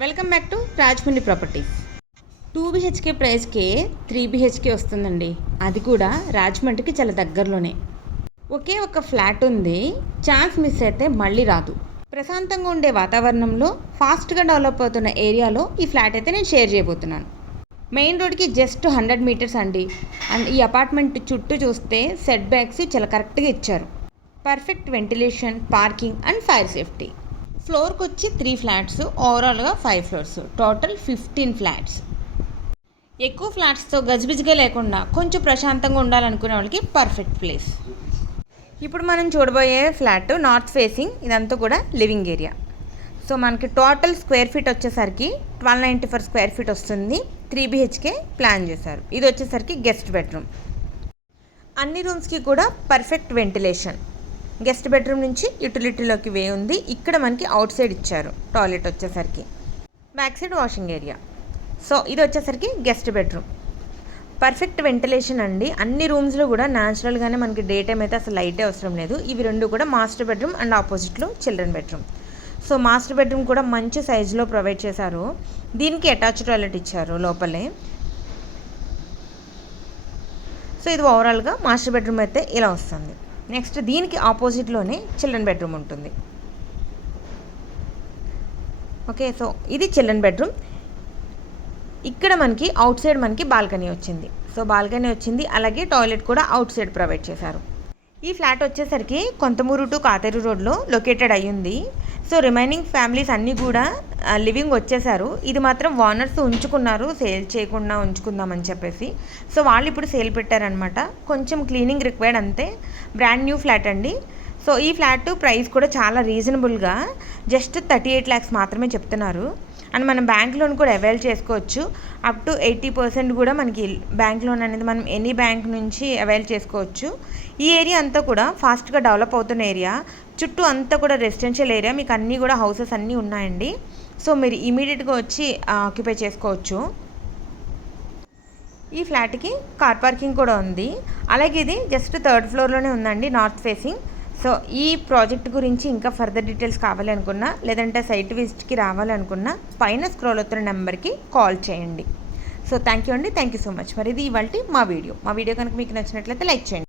Welcome back to Rajahmundry properties. 2 BHK ప్రైస్కే 3 BHK వస్తుందండి. అది కూడా రాజమండ్రికి చాలా దగ్గరలోనే. ఒకే ఒక ఫ్లాట్ ఉంది. ఛాన్స్ మిస్ అయితే మళ్ళీ రాదు. ప్రశాంతంగా ఉండే వాతావరణంలో ఫాస్ట్గా డెవలప్ అవుతున్న ఏరియాలో ఈ ఫ్లాట్ అయితే నేను షేర్ చేయబోతున్నాను. మెయిన్ రోడ్కి జస్ట్ 100 మీటర్స్ అండి. అండ్ ఈ అపార్ట్మెంట్ చుట్టూ చూస్తే సెట్ బ్యాక్స్ చాలా కరెక్ట్గా ఇచ్చారు. Perfect ventilation, parking and fire safety. ఫ్లోర్కి వచ్చి 3 ఫ్లాట్స్, ఓవరాల్గా 5 ఫ్లోర్స్, టోటల్ 15 ఫ్లాట్స్. ఎక్కువ ఫ్లాట్స్తో గజిబిజిగా లేకుండా కొంచెం ప్రశాంతంగా ఉండాలనుకునే వాళ్ళకి పర్ఫెక్ట్ ప్లేస్. ఇప్పుడు మనం చూడబోయే ఫ్లాట్ నార్త్ ఫేసింగ్, ఇదంతా కూడా లివింగ్ ఏరియా. సో మనకి టోటల్ స్క్వేర్ ఫీట్ వచ్చేసరికి 1294 స్క్వేర్ ఫీట్ వస్తుంది. 3 BHK ప్లాన్ చేశారు. ఇది వచ్చేసరికి గెస్ట్ బెడ్రూమ్. అన్ని రూమ్స్కి కూడా పర్ఫెక్ట్ వెంటిలేషన్. గెస్ట్ బెడ్రూమ్ నుంచి యూటిలిటీలోకి వే ఉంది. ఇక్కడ మనకి అవుట్ సైడ్ ఇచ్చారు టాయిలెట్ వచ్చేసరికి. Back side washing area. So ఇది వచ్చేసరికి గెస్ట్ బెడ్రూమ్. పర్ఫెక్ట్ వెంటిలేషన్ అండి. అన్ని రూమ్స్లో కూడా న్యాచురల్గానే మనకి డే టైం అయితే అసలు లైటే అవసరం లేదు. ఇవి రెండు కూడా మాస్టర్ బెడ్రూమ్ అండ్ ఆపోజిట్లో children bedroom. So master bedroom కూడా మంచి సైజులో ప్రొవైడ్ చేశారు. దీనికి అటాచ్ టాయిలెట్ ఇచ్చారు లోపలే. సో ఇది ఓవరాల్గా మాస్టర్ బెడ్రూమ్ అయితే ఇలా వస్తుంది. నెక్స్ట్ దీనికి ఆపోజిట్లోనే చిల్డ్రన్ బెడ్రూమ్ ఉంటుంది. ఓకే, సో ఇది చిల్డ్రన్ బెడ్రూమ్. ఇక్కడ మనకి అవుట్ సైడ్ మనకి బాల్కనీ వచ్చింది. సో బాల్కనీ వచ్చింది, అలాగే టాయిలెట్ కూడా అవుట్ సైడ్ ప్రొవైడ్ చేశారు. ఈ ఫ్లాట్ వచ్చేసరికి కొంతమూరు టు కాతేరు రోడ్లో లొకేటెడ్ అయ్యింది. సో రిమైనింగ్ ఫ్యామిలీస్ అన్నీ కూడా లివింగ్ వచ్చేసారు. ఇది మాత్రం ఓనర్స్ ఉంచుకున్నారు, సేల్ చేయకుండా ఉంచుకుందామని చెప్పేసి. సో వాళ్ళు ఇప్పుడు సేల్ పెట్టారనమాట. కొంచెం క్లీనింగ్ రిక్వైర్డ్ అంతే. బ్రాండ్ న్యూ ఫ్లాట్ అండి. సో ఈ ఫ్లాట్ ప్రైస్ కూడా చాలా రీజనబుల్గా జస్ట్ 38 lakhs మాత్రమే చెప్తున్నారు. అండ్ మనం బ్యాంక్ లోన్ కూడా అవైల్ చేసుకోవచ్చు. అప్ టు 80% కూడా మనకి బ్యాంక్ లోన్ అనేది మనం ఎనీ బ్యాంక్ నుంచి అవైల్ చేసుకోవచ్చు. ఈ ఏరియా అంతా కూడా ఫాస్ట్గా డెవలప్ అవుతున్న ఏరియా. చుట్టూ అంతా కూడా రెసిడెన్షియల్ ఏరియా. మీకు అన్నీ కూడా హౌసెస్ అన్నీ ఉన్నాయండి. సో మీరు ఇమీడియట్గా వచ్చి ఆక్యుపై చేసుకోవచ్చు. ఈ ఫ్లాట్కి కార్ పార్కింగ్ కూడా ఉంది. అలాగే ఇది జస్ట్ 3rd ఫ్లోర్లోనే ఉందండి, నార్త్ ఫేసింగ్. సో ఈ ప్రాజెక్ట్ గురించి ఇంకా ఫర్దర్ డీటెయిల్స్ కావాలి అనుకున్నా, లేదంటే సైట్ విజిట్కి రావాలనుకున్నా పైన స్క్రోల్ అవుతున్న నెంబర్కి కాల్ చేయండి. సో థ్యాంక్ యూ అండి, థ్యాంక్ యూ సో మచ్. మరి ఇది ఇవాల్టి మా వీడియో కనుక మీకు నచ్చినట్లయితే లైక్ చేయండి.